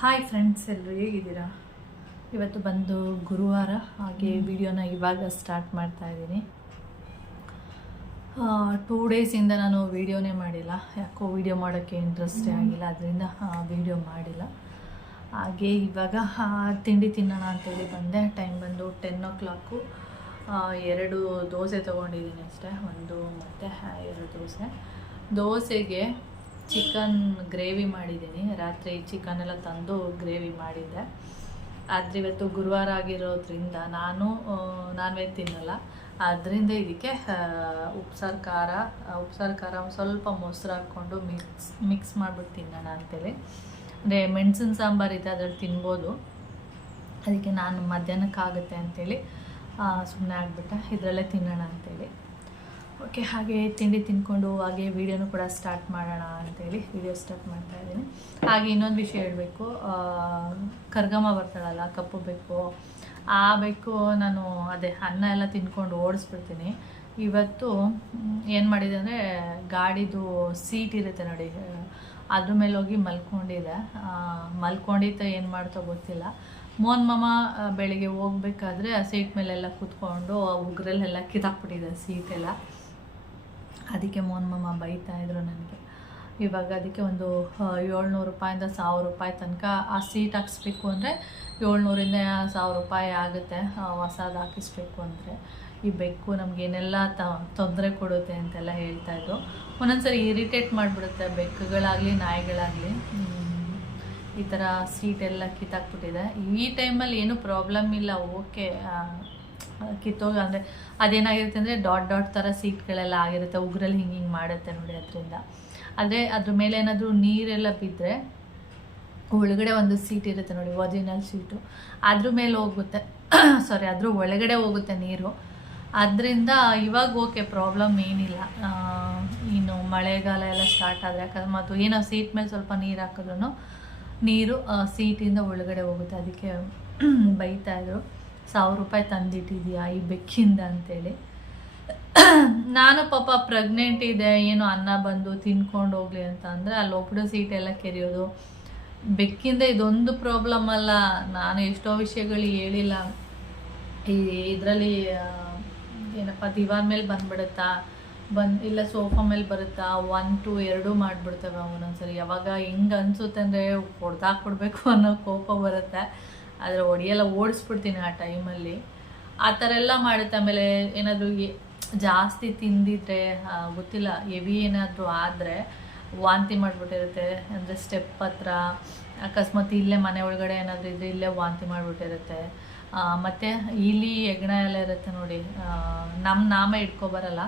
Hi friends, ಎಲ್ಲರೂ ಹೇಗಿದ್ದೀರಾ? ಇವತ್ತು ಬಂದು ಗುರುವಾರ, ಹಾಗೆ ವಿಡಿಯೋನ ಇವಾಗ ಸ್ಟಾರ್ಟ್ ಮಾಡ್ತಾ ಇದ್ದೀನಿ. 2 ಡೇಸಿಂದ ನಾನು ವಿಡಿಯೋನೇ ಮಾಡಿಲ್ಲ. ಯಾಕೋ ವಿಡಿಯೋ ಮಾಡೋಕ್ಕೆ ಇಂಟ್ರೆಸ್ಟೇ ಆಗಿಲ್ಲ, ಅದರಿಂದ ವಿಡಿಯೋ ಮಾಡಿಲ್ಲ. ಹಾಗೆ ಇವಾಗ ತಿಂಡಿ ತಿನ್ನೋಣ ಅಂತೇಳಿ ಬಂದೆ. ಟೈಮ್ ಬಂದು 10 o'clock. 2 ದೋಸೆ ತೊಗೊಂಡಿದ್ದೀನಿ ಅಷ್ಟೇ, 1 ಮತ್ತು 2 ದೋಸೆಗೆ ಚಿಕನ್ ಗ್ರೇವಿ ಮಾಡಿದ್ದೀನಿ. ರಾತ್ರಿ ಚಿಕನ್ ಎಲ್ಲ ತಂದು ಗ್ರೇವಿ ಮಾಡಿದ್ದೆ. ಆದರೆ ಇವತ್ತು ಗುರುವಾರ ಆಗಿರೋದ್ರಿಂದ ನಾನು ನಾನ್ ವೆಜ್ ತಿನ್ನಲ್ಲ. ಅದರಿಂದ ಇದಕ್ಕೆ ಉಪ್ಸಾರು ಖಾರ ಸ್ವಲ್ಪ ಮೊಸರು ಹಾಕ್ಕೊಂಡು ಮಿಕ್ಸ್ ಮಾಡಿಬಿಟ್ಟು ತಿನ್ನೋಣ ಅಂತೇಳಿ. ಅಂದರೆ ಮೆಣಸಿನ ಸಾಂಬಾರು ಇದೆ, ಅದ್ರಲ್ಲಿ ತಿನ್ಬೋದು. ಅದಕ್ಕೆ ನಾನು ಮಧ್ಯಾಹ್ನಕ್ಕಾಗುತ್ತೆ ಅಂಥೇಳಿ ಸುಮ್ಮನೆ ಆಗಿಬಿಟ್ಟೆ, ಇದರಲ್ಲೇ ತಿನ್ನೋಣ ಅಂಥೇಳಿ. ಓಕೆ, ಹಾಗೆ ತಿಂಡಿ ತಿಂದ್ಕೊಂಡು ಹಾಗೆ ವೀಡಿಯೋನು ಕೂಡ ಸ್ಟಾರ್ಟ್ ಮಾಡೋಣ ಅಂತೇಳಿ ವಿಡಿಯೋ ಸ್ಟಾರ್ಟ್ ಮಾಡ್ತಾಯಿದ್ದೀನಿ. ಹಾಗೆ ಇನ್ನೊಂದು ವಿಷಯ ಹೇಳಬೇಕು, ಕರ್ಗಮ್ಮ ಬರ್ತಾಳಲ್ಲ, ಕಪ್ಪು ಬೆಕ್ಕು, ಆ ಬೆಕ್ಕು ನಾನು ಅದೇ ಅನ್ನ ಎಲ್ಲ ತಿಂದ್ಕೊಂಡು ಓಡಿಸ್ಬಿಡ್ತೀನಿ. ಇವತ್ತು ಏನು ಮಾಡಿದೆ ಅಂದರೆ, ಗಾಡಿದು ಸೀಟ್ ಇರುತ್ತೆ ನೋಡಿ, ಅದ್ರ ಮೇಲೆ ಹೋಗಿ ಮಲ್ಕೊಂಡಿದ್ದ ಏನು ಮಾಡ್ತೋ ಗೊತ್ತಿಲ್ಲ. ಮೋಹನ್ ಮಾಮ ಬೆಳಿಗ್ಗೆ ಹೋಗ್ಬೇಕಾದ್ರೆ ಆ ಸೀಟ್ ಮೇಲೆಲ್ಲ ಕೂತ್ಕೊಂಡು ಉಗ್ರಲ್ಲೆಲ್ಲ ಕಿತ್ತಾಕ್ಬಿಟ್ಟಿದೆ ಸೀಟೆಲ್ಲ. ಅದಕ್ಕೆ ಮೋಹನ್ ಮಾಮ ಬೈತಾಯಿದ್ರು ನನಗೆ. ಇವಾಗ ಅದಕ್ಕೆ ಒಂದು 700 ರೂಪಾಯಿಂದ 1000 ರೂಪಾಯಿ ತನಕ ಆ ಸೀಟ್ ಹಾಕಿಸ್ಬೇಕು ಅಂದರೆ 700ರಿಂದ 1000 ರೂಪಾಯಿ ಆಗುತ್ತೆ ಹೊಸದು ಹಾಕಿಸ್ಬೇಕು ಅಂದರೆ. ಈ ಬೆಕ್ಕು ನಮಗೇನೆಲ್ಲ ತೊಂದರೆ ಕೊಡುತ್ತೆ ಅಂತೆಲ್ಲ ಹೇಳ್ತಾಯಿದ್ರು. ಒಂದೊಂದ್ಸರಿ ಇರಿಟೇಟ್ ಮಾಡಿಬಿಡುತ್ತೆ ಬೆಕ್ಕುಗಳಾಗಲಿ ನಾಯಿಗಳಾಗಲಿ. ಈ ಥರ ಸೀಟೆಲ್ಲ ಕಿತ್ತಾಕ್ಬಿಟ್ಟಿದೆ. ಈ ಟೈಮಲ್ಲಿ ಏನೂ ಪ್ರಾಬ್ಲಮ್ ಇಲ್ಲ, ಓಕೆ. ಕಿತ್ತೋಗಿ ಅಂದರೆ ಅದೇನಾಗಿರುತ್ತೆ ಅಂದರೆ ಡಾಟ್ ಥರ ಸೀಟ್ಗಳೆಲ್ಲ ಆಗಿರುತ್ತೆ, ಉಗ್ರಲ್ಲಿ ಹಿಂಗೆ ಮಾಡುತ್ತೆ ನೋಡಿ ಅದರಿಂದ. ಆದರೆ ಅದ್ರ ಮೇಲೆ ಏನಾದರೂ ನೀರೆಲ್ಲ ಬಿದ್ದರೆ ಒಳಗಡೆ ಒಂದು ಸೀಟ್ ಇರುತ್ತೆ ನೋಡಿ, ಒರಿಜಿನಲ್ ಸೀಟು, ಅದ್ರ ಮೇಲೆ ಹೋಗುತ್ತೆ, ಅದ್ರ ಒಳಗಡೆ ಹೋಗುತ್ತೆ ನೀರು. ಅದರಿಂದ ಇವಾಗ ಓಕೆ, ಪ್ರಾಬ್ಲಮ್ ಏನಿಲ್ಲ. ಇನ್ನು ಮಳೆಗಾಲ ಎಲ್ಲ ಸ್ಟಾರ್ಟ್ ಆದರೆ ಅಕಸ್ಮಾತ್ ಏನೋ ಸೀಟ್ ಮೇಲೆ ಸ್ವಲ್ಪ ನೀರು ಹಾಕಿದ್ರೂ ನೀರು ಸೀಟಿಂದ ಒಳಗಡೆ ಹೋಗುತ್ತೆ. ಅದಕ್ಕೆ ಬೈತಾಯಿದ್ರು, 1000 ರೂಪಾಯಿ ತಂದಿಟ್ಟಿದೆಯಾ ಈ ಬೆಕ್ಕಿಂದ ಅಂತೇಳಿ. ನಾನು ಪಾಪ ಪ್ರೆಗ್ನೆಂಟ್ ಇದೆ, ಏನು ಅನ್ನ ಬಂದು ತಿನ್ಕೊಂಡು ಹೋಗ್ಲಿ ಅಂತ ಅಂದರೆ ಅಲ್ಲಿ ಒಬ್ಬಡು ಸೀಟೆಲ್ಲ ಕೆರೆಯೋದು. ಬೆಕ್ಕಿಂದ ಇದೊಂದು ಪ್ರಾಬ್ಲಮ್ ಅಲ್ಲ, ನಾನು ಎಷ್ಟೋ ವಿಷಯಗಳು ಹೇಳಿಲ್ಲ. ಇದರಲ್ಲಿ ಏನಪ್ಪ, ದಿವಾನ್ ಮೇಲೆ ಬಂದುಬಿಡುತ್ತಾ, ಇಲ್ಲ ಸೋಫಾ ಮೇಲೆ ಬರುತ್ತಾ, 1 2 2 ಮಾಡಿಬಿಡ್ತವೆ ಒಂದೊಂದ್ಸರಿ. ಯಾವಾಗ ಹೆಂಗೆ ಅನಿಸುತ್ತೆ ಅಂದರೆ ಹೊಡೆದಾಕ್ಬಿಡ್ಬೇಕು ಅನ್ನೋ ಕೋಪ ಬರುತ್ತೆ, ಆದರೆ ಹೊಡೆಯೆಲ್ಲ ಓಡಿಸ್ಬಿಡ್ತೀನಿ ಆ ಟೈಮಲ್ಲಿ. ಆ ಥರ ಎಲ್ಲ ಮಾಡುತ್ತೆ. ಆಮೇಲೆ ಏನಾದರೂ ಜಾಸ್ತಿ ತಿಂದಿದ್ರೆ ಗೊತ್ತಿಲ್ಲ, ಹೆವಿ ಏನಾದರೂ ಆದರೆ ವಾಂತಿ ಮಾಡಿಬಿಟ್ಟಿರುತ್ತೆ. ಅಂದರೆ ಸ್ಟೆಪ್ ಹತ್ರ ಅಕಸ್ಮಾತ್ ಇಲ್ಲೇ ಮನೆ ಒಳಗಡೆ ಏನಾದರೂ ಇದ್ದರೆ ಇಲ್ಲೇ ವಾಂತಿ ಮಾಡಿಬಿಟ್ಟಿರುತ್ತೆ. ಮತ್ತು ಇಲಿ ಹೆಗ್ಣ ಎಲ್ಲ ಇರುತ್ತೆ ನೋಡಿ, ನಾಮ ಹಿಡ್ಕೊಬರಲ್ಲ,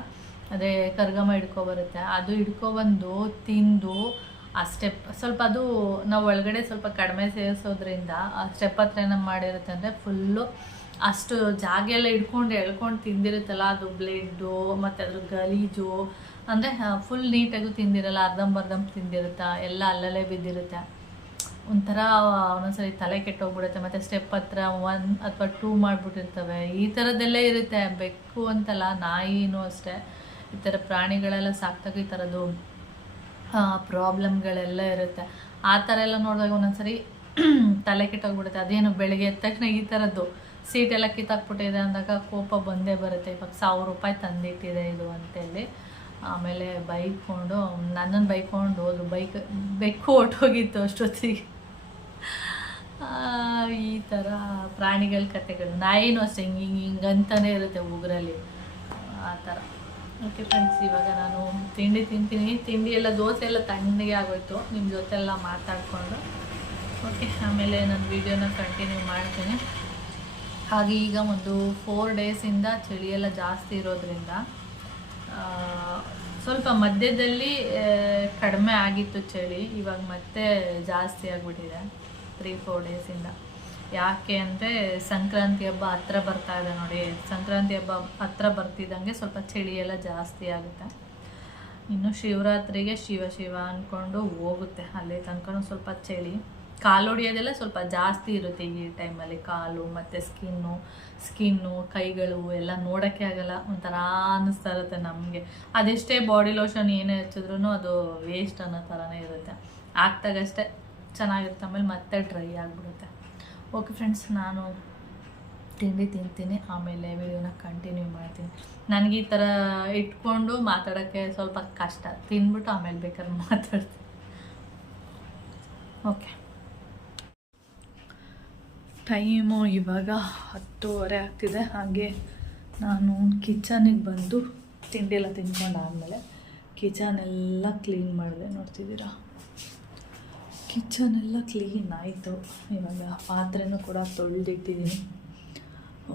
ಅದೇ ಕರ್ಗಮ್ಮ ಹಿಡ್ಕೊಬರುತ್ತೆ. ಅದು ಹಿಡ್ಕೊಬಂದು ತಿಂದು ಆ ಸ್ಟೆಪ್ ಸ್ವಲ್ಪ, ಅದು ನಾವು ಒಳಗಡೆ ಸ್ವಲ್ಪ ಕಡಿಮೆ ಸೇರಿಸೋದ್ರಿಂದ ಆ ಸ್ಟೆಪ್ ಹತ್ರ ಏನೋ ಮಾಡಿರುತ್ತೆ ಅಂದರೆ ಫುಲ್ಲು ಅಷ್ಟು ಜಾಗ ಎಲ್ಲ ಎಳ್ಕೊಂಡು ತಿಂದಿರುತ್ತಲ್ಲ, ಅದು ಬ್ಲೆಡ್ಡು ಮತ್ತು ಅದ್ರ ಗಲೀಜು, ಅಂದರೆ ಫುಲ್ ನೀಟಾಗೂ ತಿಂದಿರಲ್ಲ, ಅರ್ಧಂಬರ್ಧಂ ತಿಂದಿರುತ್ತೆ, ಎಲ್ಲ ಅಲ್ಲಲ್ಲೇ ಬಿದ್ದಿರುತ್ತೆ. ಒಂಥರ ಒಂದೊಂದ್ಸರಿ ತಲೆ ಕೆಟ್ಟೋಗ್ಬಿಡುತ್ತೆ. ಮತ್ತು ಸ್ಟೆಪ್ ಹತ್ರ 1 ಅಥವಾ 2 ಮಾಡಿಬಿಟ್ಟಿರ್ತವೆ. ಈ ಥರದ್ದೆಲ್ಲ ಇರುತ್ತೆ. ಬೆಕ್ಕು ಅಂತಲ್ಲ, ನಾಯಿನೂ ಅಷ್ಟೇ. ಈ ಥರ ಪ್ರಾಣಿಗಳೆಲ್ಲ ಸಾಕ್ತಾಗ ಈ ಥರದ್ದು ಪ್ರಾಬ್ಲಮ್ಗಳೆಲ್ಲ ಇರುತ್ತೆ. ಆ ಥರ ಎಲ್ಲ ನೋಡಿದಾಗ ಒಂದೊಂದ್ಸರಿ ತಲೆ ಕೆಟ್ಟೋಗ್ಬಿಡುತ್ತೆ. ಅದೇನು ಬೆಳಗ್ಗೆ ಎದ್ದ ತಕ್ಷಣ ಈ ಥರದ್ದು ಸೀಟೆಲ್ಲ ಕಿತ್ತಾಕ್ಬಿಟ್ಟಿದೆ ಅಂದಾಗ ಕೋಪ ಬಂದೇ ಬರುತ್ತೆ. ಇವಾಗ 1000 ರೂಪಾಯಿ ತಂದಿಟ್ಟಿದೆ ಇದು ಅಂತೇಳಿ. ಆಮೇಲೆ ನನ್ನನ್ನು ಬೈಕೊಂಡು ಹೋದ್ರು. ಬೆಕ್ಕು ಹೊರ್ಟೋಗಿತ್ತು ಅಷ್ಟೊತ್ತಿಗೆ. ಈ ಥರ ಪ್ರಾಣಿಗಳ ಕಥೆಗಳು. ನಾಯಿನೂ ಅಷ್ಟೇ ಹಿಂಗಂತಾನೆ ಇರುತ್ತೆ ಉಗ್ರಲ್ಲಿ, ಆ ಥರ. ಓಕೆ ಫ್ರೆಂಡ್ಸ್, ಇವಾಗ ನಾನು ತಿಂಡಿ ತಿಂತೀನಿ. ತಿಂಡಿ ಎಲ್ಲ ದೋಸೆ ಎಲ್ಲ ತಣ್ಣಗೆ ಆಗೋಯ್ತು ನಿಮ್ಮ ಜೊತೆ ಎಲ್ಲ ಮಾತಾಡಿಕೊಂಡು. ಓಕೆ, ಆಮೇಲೆ ನಾನು ವೀಡಿಯೋನ ಕಂಟಿನ್ಯೂ ಮಾಡ್ತೀನಿ. ಹಾಗೆ ಈಗ ಒಂದು 4 ಡೇಸಿಂದ ಚಳಿ ಎಲ್ಲ ಜಾಸ್ತಿ ಇರೋದ್ರಿಂದ ಸ್ವಲ್ಪ ಮಧ್ಯದಲ್ಲಿ ಕಡಿಮೆ ಆಗಿತ್ತು ಚಳಿ, ಇವಾಗ ಮತ್ತೆ ಜಾಸ್ತಿ ಆಗಿಬಿಟ್ಟಿದೆ 3-4 ಡೇಸಿಂದ. ಯಾಕೆ ಅಂದರೆ ಸಂಕ್ರಾಂತಿ ಹಬ್ಬ ಹತ್ರ ಬರ್ತಾ ಇದೆ ನೋಡಿ. ಸಂಕ್ರಾಂತಿ ಹಬ್ಬ ಹತ್ರ ಬರ್ತಿದ್ದಂಗೆ ಸ್ವಲ್ಪ ಚಳಿ ಎಲ್ಲ ಜಾಸ್ತಿ ಆಗುತ್ತೆ. ಇನ್ನು ಶಿವರಾತ್ರಿಗೆ ಶಿವ ಅಂದ್ಕೊಂಡು ಹೋಗುತ್ತೆ, ಅಲ್ಲಿ ತನಕ ಸ್ವಲ್ಪ ಚಳಿ. ಕಾಲು ಹೊಡಿಯೋದೆಲ್ಲ ಸ್ವಲ್ಪ ಜಾಸ್ತಿ ಇರುತ್ತೆ ಈ ಟೈಮಲ್ಲಿ. ಕಾಲು ಮತ್ತು ಸ್ಕಿನ್ನು ಕೈಗಳು ಎಲ್ಲ ನೋಡೋಕ್ಕೆ ಆಗಲ್ಲ, ಒಂಥರ ಅನ್ನಿಸ್ತಾ ಇರುತ್ತೆ ನಮಗೆ. ಅದೆಷ್ಟೇ ಬಾಡಿ ಲೋಷನ್ ಏನೇ ಹಚ್ಚಿದ್ರೂ ಅದು ವೇಸ್ಟ್ ಅನ್ನೋ ಥರನೇ ಇರುತ್ತೆ. ಆಗ್ತಾಗಷ್ಟೇ ಚೆನ್ನಾಗಿರುತ್ತೆ, ಆಮೇಲೆ ಮತ್ತೆ ಡ್ರೈ ಆಗಿಬಿಡುತ್ತೆ. ಓಕೆ ಫ್ರೆಂಡ್ಸ್, ನಾನು ತಿಂಡಿ ತಿಂತೀನಿ, ಆಮೇಲೆ ವಿಡಿಯೋನ ಕಂಟಿನ್ಯೂ ಮಾಡ್ತೀನಿ. ನನಗೆ ಈ ಥರ ಇಟ್ಕೊಂಡು ಮಾತಾಡೋಕ್ಕೆ ಸ್ವಲ್ಪ ಕಷ್ಟ, ತಿಂದ್ಬಿಟ್ಟು ಆಮೇಲೆ ಬೇಕಾದ್ರೆ ಮಾತಾಡ್ತೀನಿ. ಓಕೆ, ಟೈಮು ಇವಾಗ 10:30 ಆಗ್ತಿದೆ. ಹಾಗೆ ನಾನು ಕಿಚನಿಗೆ ಬಂದು ತಿಂಡಿ ಎಲ್ಲ ತಿಂದ್ಕೊಂಡಾದಮೇಲೆ ಕಿಚನೆಲ್ಲ ಕ್ಲೀನ್ ಮಾಡಿದೆ. ನೋಡ್ತಿದ್ದೀರಾ, ಕಿಚನೆಲ್ಲ ಕ್ಲೀನ್ ಆಯಿತು. ಇವಾಗ ಪಾತ್ರೆನೂ ಕೂಡ ತೊಳೆದಿಟ್ಟಿದ್ದೀನಿ.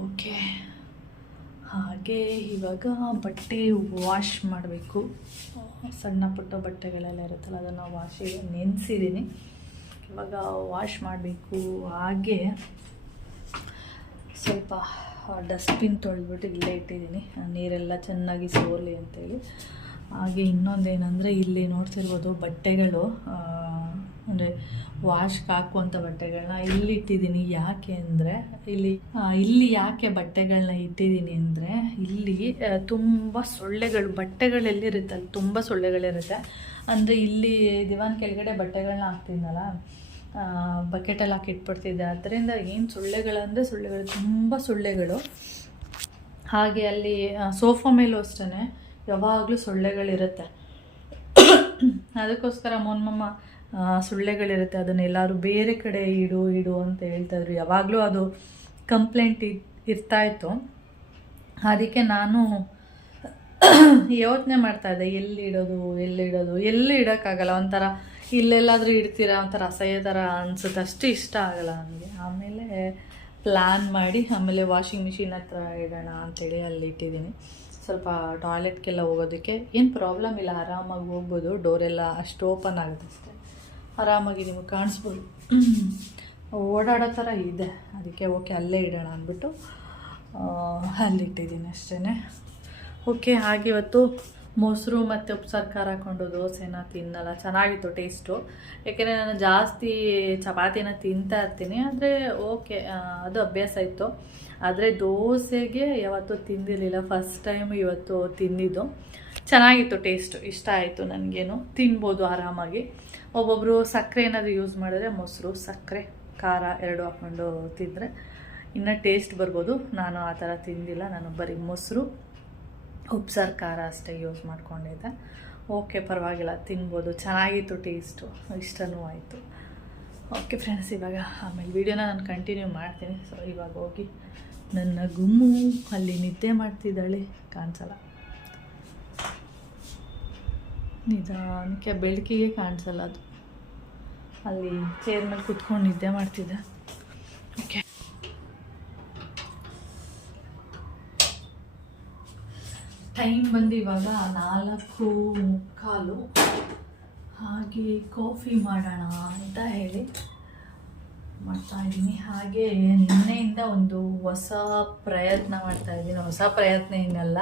ಓಕೆ, ಹಾಗೆ ಇವಾಗ ಬಟ್ಟೆ ವಾಶ್ ಮಾಡಬೇಕು. ಸಣ್ಣ ಪುಟ್ಟ ಬಟ್ಟೆಗಳೆಲ್ಲ ಇರುತ್ತಲ್ಲ, ಅದನ್ನು ವಾಶಿಗೆ ನೆನೆಸಿದ್ದೀನಿ. ಇವಾಗ ವಾಶ್ ಮಾಡಬೇಕು. ಹಾಗೆ ಸ್ವಲ್ಪ ಡಸ್ಟ್ಬಿನ್ ತೊಳೆದ್ಬಿಟ್ಟು ಇಲ್ಲೇ ಇಟ್ಟಿದ್ದೀನಿ, ನೀರೆಲ್ಲ ಚೆನ್ನಾಗಿ ಸೋರಲಿ ಅಂತೇಳಿ. ಹಾಗೆ ಇನ್ನೊಂದೇನೆಂದರೆ, ಇಲ್ಲಿ ನೋಡ್ತಿರ್ಬೋದು ಬಟ್ಟೆಗಳು, ಅಂದರೆ ವಾಶ್ಗೆ ಹಾಕುವಂಥ ಬಟ್ಟೆಗಳನ್ನ ಇಲ್ಲಿ ಇಟ್ಟಿದ್ದೀನಿ. ಯಾಕೆ ಅಂದರೆ ಇಲ್ಲಿ ಯಾಕೆ ಬಟ್ಟೆಗಳನ್ನ ಇಟ್ಟಿದ್ದೀನಿ ಅಂದರೆ, ಇಲ್ಲಿ ತುಂಬ ಸೊಳ್ಳೆಗಳು, ಬಟ್ಟೆಗಳೆಲ್ಲಿರುತ್ತೆ ಅಲ್ಲಿ ತುಂಬ ಸೊಳ್ಳೆಗಳಿರುತ್ತೆ. ಅಂದರೆ ಇಲ್ಲಿ ದಿವಾನ್ ಕೆಳಗಡೆ ಬಟ್ಟೆಗಳನ್ನ ಹಾಕ್ತಿದ್ನಲ್ಲ, ಬಕೆಟಲ್ಲಿ ಹಾಕಿ ಇಟ್ಬಿಡ್ತಿದ್ದೆ. ಅದರಿಂದ ಏನು ಸೊಳ್ಳೆಗಳಂದರೆ ಸೊಳ್ಳೆಗಳು, ತುಂಬ ಸೊಳ್ಳೆಗಳು. ಹಾಗೆ ಅಲ್ಲಿ ಸೋಫಾ ಮೇಲೂ ಅಷ್ಟೇ ಯಾವಾಗಲೂ ಸೊಳ್ಳೆಗಳಿರುತ್ತೆ. ಅದಕ್ಕೋಸ್ಕರ ಮೊನ್ಮಮ್ಮ ಸೊಳ್ಳೆಗಳಿರುತ್ತೆ, ಅದನ್ನೆಲ್ಲರೂ ಬೇರೆ ಕಡೆ ಇಡು ಅಂತ ಹೇಳ್ತಾಯಿದ್ರು. ಯಾವಾಗಲೂ ಅದು ಕಂಪ್ಲೇಂಟ್ ಇರ್ತಾಯಿತ್ತು. ಅದಕ್ಕೆ ನಾನು ಯೋಚನೆ ಮಾಡ್ತಾಯಿದ್ದೆ, ಎಲ್ಲಿ ಇಡೋಕ್ಕಾಗಲ್ಲ. ಒಂಥರ ಇಲ್ಲೆಲ್ಲಾದರೂ ಇಡ್ತೀರಾ, ಒಂಥರ ಅಸಹ್ಯ ಥರ ಅನಿಸುತ್ತೆ, ಅಷ್ಟು ಇಷ್ಟ ಆಗಲ್ಲ ನನಗೆ. ಆಮೇಲೆ ಪ್ಲ್ಯಾನ್ ಮಾಡಿ ಆಮೇಲೆ ವಾಷಿಂಗ್ ಮಿಷಿನ್ ಹತ್ರ ಇಡೋಣ ಅಂಥೇಳಿ ಅಲ್ಲಿ ಇಟ್ಟಿದ್ದೀನಿ. ಸ್ವಲ್ಪ ಟಾಯ್ಲೆಟ್ಗೆಲ್ಲ ಹೋಗೋದಕ್ಕೆ ಏನು ಪ್ರಾಬ್ಲಮ್ ಇಲ್ಲ, ಆರಾಮಾಗಿ ಹೋಗ್ಬೋದು. ಡೋರೆಲ್ಲ ಅಷ್ಟು ಓಪನ್ ಆಗುತ್ತೆ ಅಷ್ಟೇ, ಆರಾಮಾಗಿ ನಿಮಗೆ ಕಾಣಿಸ್ಬೋದು. ಓಡಾಡೋ ಥರ ಇದೆ, ಅದಕ್ಕೆ ಓಕೆ ಅಲ್ಲೇ ಇಡೋಣ ಅಂದ್ಬಿಟ್ಟು ಅಲ್ಲಿಟ್ಟಿದ್ದೀನಿ ಅಷ್ಟೇ. ಓಕೆ, ಹಾಗೆ ಇವತ್ತು ಮೊಸರು ಮತ್ತು ಉಪ್ಸಾರು ಖಾರ ಹಾಕ್ಕೊಂಡು ದೋಸೆನ ತಿನ್ನಲ್ಲ. ಚೆನ್ನಾಗಿತ್ತು ಟೇಸ್ಟು, ಯಾಕೆಂದರೆ ನಾನು ಜಾಸ್ತಿ ಚಪಾತಿನ ತಿಂತಾ ಇರ್ತೀನಿ. ಆದರೆ ಓಕೆ, ಅದು ಅಭ್ಯಾಸ ಇತ್ತು. ಆದರೆ ದೋಸೆಗೆ ಯಾವತ್ತೂ ತಿಂದಿರಲಿಲ್ಲ, ಫಸ್ಟ್ ಟೈಮ್ ಇವತ್ತು ತಿಂದಿದ್ದು. ಚೆನ್ನಾಗಿತ್ತು ಟೇಸ್ಟು, ಇಷ್ಟ ಆಯಿತು ನನಗೇನು. ತಿನ್ಬೋದು ಆರಾಮಾಗಿ. ಒಬ್ಬೊಬ್ಬರು ಸಕ್ಕರೆ ಏನಾದರೂ ಯೂಸ್ ಮಾಡಿದ್ರೆ, ಮೊಸರು ಸಕ್ಕರೆ ಖಾರ ಎರಡು ಹಾಕ್ಕೊಂಡು ತಿಂದರೆ ಇನ್ನೂ ಟೇಸ್ಟ್ ಬರ್ಬೋದು. ನಾನು ಆ ಥರ ತಿಂದಿಲ್ಲ, ನಾನು ಬರೀ ಮೊಸರು ಉಪ್ಸಾರು ಖಾರ ಅಷ್ಟೇ ಯೂಸ್ ಮಾಡ್ಕೊಂಡಿದ್ದೆ. ಓಕೆ, ಪರವಾಗಿಲ್ಲ, ತಿನ್ಬೋದು. ಚೆನ್ನಾಗಿತ್ತು ಟೇಸ್ಟು, ಇಷ್ಟನೂ ಆಯಿತು. ಓಕೆ ಫ್ರೆಂಡ್ಸ್, ಇವಾಗ ಆಮೇಲೆ ವೀಡಿಯೋನ ನಾನು ಕಂಟಿನ್ಯೂ ಮಾಡ್ತೀನಿ. ಸೊ ಇವಾಗ ಹೋಗಿ ನನ್ನ ಗುಮ್ಮು ಅಲ್ಲಿ ನಿದ್ದೆ ಮಾಡ್ತಿದ್ದಾಳೆ, ಕಾಣಿಸಲ್ಲ, ನಿಧಾನಕ್ಕೆ ಬೆಳಕಿಗೆ ಕಾಣಿಸಲ್ಲ, ಅದು ಅಲ್ಲಿ ಚೇರ್ ಮೇಲೆ ಕೂತ್ಕೊಂಡು ನಿದ್ದೆ ಮಾಡ್ತಿದ್ದೆ. ಓಕೆ, ಟೈಮ್ ಬಂದು ಇವಾಗ 4:45. ಹಾಗೆ ಕಾಫಿ ಮಾಡೋಣ ಅಂತ ಹೇಳಿ ಮಾಡ್ತಾಯಿದ್ದೀನಿ. ಹಾಗೆ ನಿನ್ನೆಯಿಂದ ಒಂದು ಹೊಸ ಪ್ರಯತ್ನ ಮಾಡ್ತಾಯಿದ್ದೀನಿ. ಹೊಸ ಪ್ರಯತ್ನ ಏನಲ್ಲ,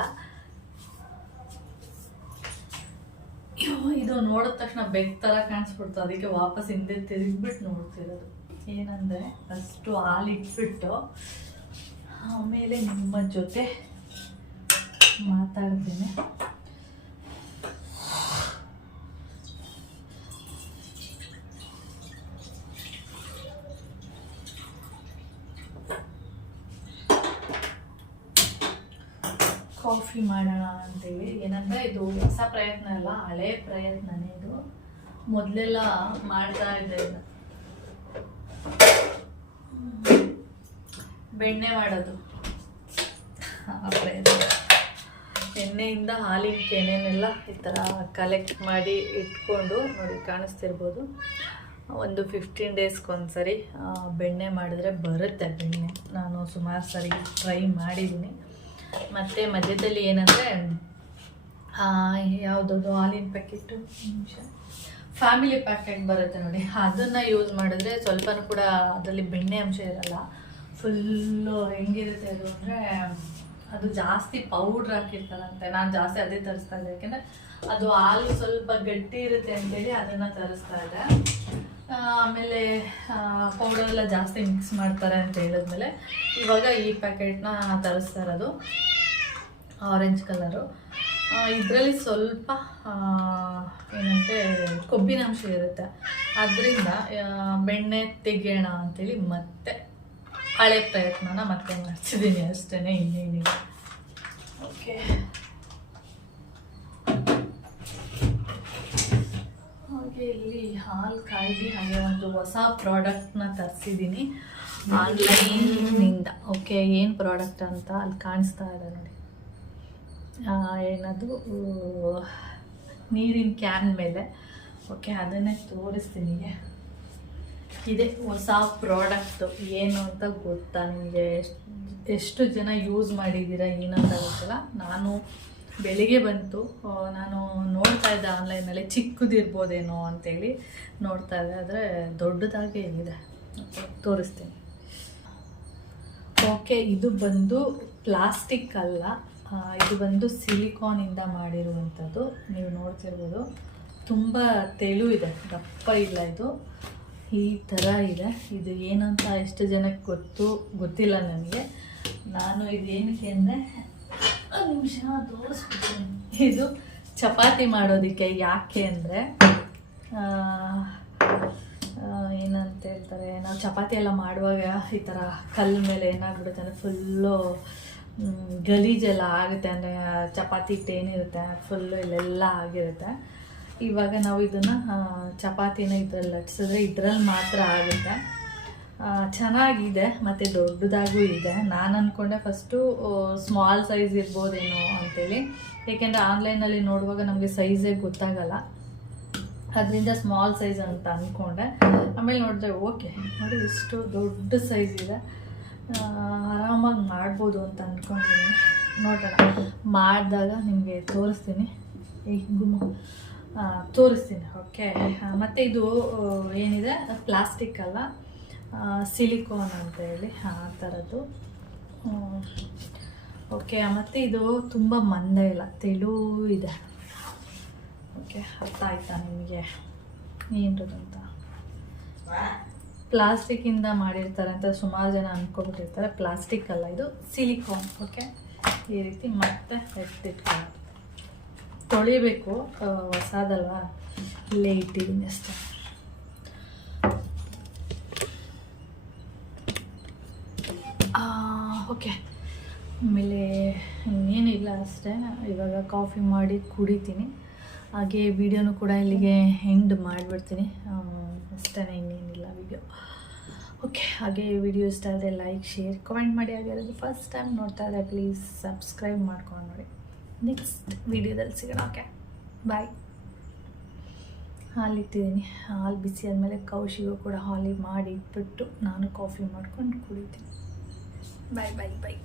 ಇದು ನೋಡಿದ ತಕ್ಷಣ ಬೆಕ್ ಥರ ಕಾಣಿಸ್ಬಿಡ್ತು. ಅದಕ್ಕೆ ವಾಪಸ್ ಹಿಂದೆ ತಿರುಗಿಬಿಟ್ಟು ನೋಡ್ತಿರೋದು. ಏನಂದರೆ, ಫಸ್ಟು ಹಾಲು ಇಟ್ಬಿಟ್ಟು ಆಮೇಲೆ ನಿಮ್ಮ ಜೊತೆ ಮಾತಾಡ್ತೀನಿ. ಕಾಫಿ ಮಾಡೋಣ ಅಂತೇಳಿ. ಏನಂದರೆ, ಇದು ಹೊಸ ಪ್ರಯತ್ನ ಅಲ್ಲ, ಹಳೆ ಪ್ರಯತ್ನನೇ ಇದು. ಮೊದಲೆಲ್ಲ ಮಾಡ್ತಾ ಇದ್ದೆ, ಬೆಣ್ಣೆ ಮಾಡೋದು ಆ ಪ್ರಯತ್ನ. ಎಣ್ಣೆಯಿಂದ ಹಾಲಿನ ಕೆನೆನೆಲ್ಲ ಈ ಥರ ಕಲೆಕ್ಟ್ ಮಾಡಿ ಇಟ್ಕೊಂಡು, ನೋಡಿ ಕಾಣಿಸ್ತಿರ್ಬೋದು, ಒಂದು 15 ಡೇಸ್ಗೊಂದ್ಸರಿ ಬೆಣ್ಣೆ ಮಾಡಿದ್ರೆ ಬರುತ್ತೆ ಬೆಣ್ಣೆ. ನಾನು ಸುಮಾರು ಸರಿ ಟ್ರೈ ಮಾಡಿದ್ದೀನಿ. ಮತ್ತು ಮಧ್ಯದಲ್ಲಿ ಏನಂದರೆ, ಯಾವುದದು ಹಾಲಿನ ಪ್ಯಾಕೆಟು, ಫ್ಯಾಮಿಲಿ ಪ್ಯಾಕೆಟ್ ಬರುತ್ತೆ ನೋಡಿ, ಅದನ್ನು ಯೂಸ್ ಮಾಡಿದ್ರೆ ಸ್ವಲ್ಪನೂ ಕೂಡ ಅದರಲ್ಲಿ ಬೆಣ್ಣೆ ಅಂಶ ಇರಲ್ಲ. ಫುಲ್ಲು ಹೆಂಗಿರುತ್ತೆ ಅದು ಅಂದರೆ, ಅದು ಜಾಸ್ತಿ ಪೌಡ್ರ್ ಹಾಕಿರ್ತಾರಂತೆ. ನಾನು ಜಾಸ್ತಿ ಅದೇ ತರಿಸ್ತಾ ಇದ್ದೆ, ಯಾಕೆಂದರೆ ಅದು ಹಾಲು ಸ್ವಲ್ಪ ಗಟ್ಟಿ ಇರುತ್ತೆ ಅಂತೇಳಿ ಅದನ್ನು ತರಿಸ್ತಾ ಇದ್ದೆ. ಆಮೇಲೆ ಪೌಡರೆಲ್ಲ ಜಾಸ್ತಿ ಮಿಕ್ಸ್ ಮಾಡ್ತಾರೆ ಅಂತ ಹೇಳಿದ್ಮೇಲೆ ಇವಾಗ ಈ ಪ್ಯಾಕೆಟ್ನ ತರಿಸ್ತಾ ಇರೋದು, ಆರೆಂಜ್ ಕಲರು. ಇದರಲ್ಲಿ ಸ್ವಲ್ಪ ಏನಂದರೆ ಕೊಬ್ಬಿನಾಂಶ ಇರುತ್ತೆ. ಅದರಿಂದ ಬೆಣ್ಣೆ ತೆಗೆಯೋಣ ಅಂತೇಳಿ ಮತ್ತೆ ಹಳೆ ಪ್ರಯತ್ನನ ಮತ್ತೆ ಮಾಡ್ತಿದ್ದೀನಿ ಅಷ್ಟೇ, ಇನ್ನೇನಿಲ್ಲ. ಓಕೆ, ಹಾಗೆ ಇಲ್ಲಿ ಹಾಲು ಕಾಯ್ದು ಹಾಗೆ ಒಂದು ಹೊಸ ಪ್ರಾಡಕ್ಟ್ನ ತರಿಸಿದ್ದೀನಿ ಆನ್ಲೈನಿಂದ. ಓಕೆ, ಏನು ಪ್ರಾಡಕ್ಟ್ ಅಂತ ಅಲ್ಲಿ ಕಾಣಿಸ್ತಾ ಇದೆ ನೋಡಿ, ಏನದು ನೀರಿನ ಕ್ಯಾನ್ ಮೇಲೆ. ಓಕೆ, ಅದನ್ನೇ ತೋರಿಸ್ತೀನಿ. ಇದೆ ಹೊಸ ಪ್ರಾಡಕ್ಟು, ಏನು ಅಂತ ಗೊತ್ತಾ ನಿಮಗೆ? ಎಷ್ಟು ಜನ ಯೂಸ್ ಮಾಡಿದ್ದೀರಾ ಏನಂತ ಗೊತ್ತಿಲ್ಲ. ನಾನು ಬೆಳಿಗ್ಗೆ ಬಂತು, ನಾನು ನೋಡ್ತಾ ಇದ್ದೆ ಆನ್ಲೈನಲ್ಲಿ ಚಿಕ್ಕದಿರ್ಬೋದೇನೋ ಅಂತೇಳಿ ನೋಡ್ತಾ ಇದ್ದೆ, ಆದರೆ ದೊಡ್ಡದಾಗೇ ಇದೆ. ಓಕೆ, ತೋರಿಸ್ತೀನಿ. ಓಕೆ, ಇದು ಬಂದು ಪ್ಲಾಸ್ಟಿಕ್ ಅಲ್ಲ, ಇದು ಬಂದು ಸಿಲಿಕಾನಿಂದ ಮಾಡಿರುವಂಥದ್ದು. ನೀವು ನೋಡ್ತಿರ್ಬೋದು, ತುಂಬ ತೆಳು ಇದೆ, ದಪ್ಪ ಇಲ್ಲ. ಇದು ಈ ಥರ ಇದೆ. ಇದು ಏನಂತ ಎಷ್ಟು ಜನಕ್ಕೆ ಗೊತ್ತಿಲ್ಲ ನನಗೆ. ನಾನು ಇದೇನಕ್ಕೆ ಅಂದರೆ ನಿಮಿಷ ತೋರಿಸ್ಬಿಡ್ತೀನಿ. ಇದು ಚಪಾತಿ ಮಾಡೋದಕ್ಕೆ. ಯಾಕೆ ಅಂದರೆ ಏನಂತ ಹೇಳ್ತಾರೆ, ನಾವು ಚಪಾತಿ ಎಲ್ಲ ಮಾಡುವಾಗ ಈ ಥರ ಕಲ್ಲು ಮೇಲೆ ಏನಾಗ್ಬಿಡುತ್ತೆ ಅಂದರೆ ಫುಲ್ಲು ಗಲೀಜೆಲ್ಲ ಆಗುತ್ತೆ. ಅಂದರೆ ಚಪಾತಿ ಏನಿರುತ್ತೆ ಫುಲ್ಲು ಇಲ್ಲೆಲ್ಲ ಆಗಿರುತ್ತೆ. ಇವಾಗ ನಾವು ಇದನ್ನು ಚಪಾತಿನ ಇದ್ರಲ್ಲಿ ಲಟ್ಸಿದ್ರೆ ಇದ್ರಲ್ಲಿ ಮಾತ್ರ ಆಗುತ್ತೆ. ಚೆನ್ನಾಗಿದೆ ಮತ್ತು ದೊಡ್ಡದಾಗೂ ಇದೆ. ನಾನು ಅಂದ್ಕೊಂಡೆ ಫಸ್ಟು ಸ್ಮಾಲ್ ಸೈಜ್ ಇರ್ಬೋದೇನೋ ಅಂಥೇಳಿ, ಏಕೆಂದರೆ ಆನ್ಲೈನಲ್ಲಿ ನೋಡುವಾಗ ನಮಗೆ ಸೈಜೇ ಗೊತ್ತಾಗಲ್ಲ, ಅದರಿಂದ ಸ್ಮಾಲ್ ಸೈಜ್ ಅಂತ ಅಂದ್ಕೊಂಡೆ. ಆಮೇಲೆ ನೋಡಿದ್ರೆ ಓಕೆ ನೋಡಿ, ಇಷ್ಟು ದೊಡ್ಡ ಸೈಜ್ ಇದೆ, ಆರಾಮಾಗಿ ಮಾಡ್ಬೋದು ಅಂತ ಅಂದ್ಕೊಂಡಿದ್ದೀನಿ. ನೋಡೋಣ, ಮಾಡಿದಾಗ ನಿಮಗೆ ತೋರಿಸ್ತೀನಿ, ತೋರಿಸ್ತೀನಿ. ಓಕೆ, ಮತ್ತು ಇದು ಏನಿದೆ ಪ್ಲಾಸ್ಟಿಕ್ ಅಲ್ಲ, ಸಿಲಿಕಾನ್ ಅಂತ ಹೇಳಿ ಆ ಥರದ್ದು. ಓಕೆ, ಮತ್ತು ಇದು ತುಂಬ ಮಂದ ಇಲ್ಲ, ತೆಳು ಇದೆ. ಓಕೆ, ಅರ್ಥ ಆಯ್ತಾ ನಿಮಗೆ ಏನದು ಅಂತ? ಪ್ಲಾಸ್ಟಿಕ್ಕಿಂದ ಮಾಡಿರ್ತಾರೆ ಅಂತ ಸುಮಾರು ಜನ ಅಂದ್ಕೊಬಿಟ್ಟಿರ್ತಾರೆ. ಪ್ಲಾಸ್ಟಿಕ್ ಅಲ್ಲ, ಇದು ಸಿಲಿಕಾನ್. ಓಕೆ, ಈ ರೀತಿ ಮತ್ತೆ ಎತ್ತಿಟ್ಕೊಳ್ಳೋದು. ತೊಳಿಬೇಕು, ಹೊಸದಲ್ವಾ, ಇಲ್ಲೇ ಇಟ್ಟಿದ್ದೀನಿ ಅಷ್ಟೇ. ಓಕೆ, ಆಮೇಲೆ ಇನ್ನೇನಿಲ್ಲ ಅಷ್ಟೇ. ಇವಾಗ ಕಾಫಿ ಮಾಡಿ ಕುಡಿತೀನಿ. ಹಾಗೆ ವಿಡಿಯೋನು ಕೂಡ ಇಲ್ಲಿಗೆ ಎಂಡ್ ಮಾಡಿಬಿಡ್ತೀನಿ ಅಷ್ಟೇ, ಇನ್ನೇನಿಲ್ಲ ವಿಡಿಯೋ. ಓಕೆ, ಹಾಗೆ ವಿಡಿಯೋ ಇಷ್ಟ ಆದರೆ ಲೈಕ್, ಶೇರ್, ಕಮೆಂಟ್ ಮಾಡಿ. ಹಾಗೆ ಅದು ಫಸ್ಟ್ ಟೈಮ್ ನೋಡ್ತಾ ಇದ್ದರೆ ಪ್ಲೀಸ್ ಸಬ್ಸ್ಕ್ರೈಬ್ ಮಾಡ್ಕೊಂಡು ನೋಡಿ. ನೆಕ್ಸ್ಟ್ ವಿಡಿಯೋದಲ್ಲಿ ಸಿಗೋಣ. ಓಕೆ, ಬಾಯ್. ಹಾಲಿಟ್ಟಿದ್ದೀನಿ, ಹಾಲು ಬಿಸಿ ಆದಮೇಲೆ ಕೌಶಿಗೂ ಕೂಡ ಹಾಲಿಗೆ ಮಾಡಿ ಇಟ್ಬಿಟ್ಟು ನಾನು ಕಾಫಿ ಮಾಡ್ಕೊಂಡು ಕುಡಿತೀನಿ. ಬಾಯ್ ಬಾಯ್ ಬಾಯ್.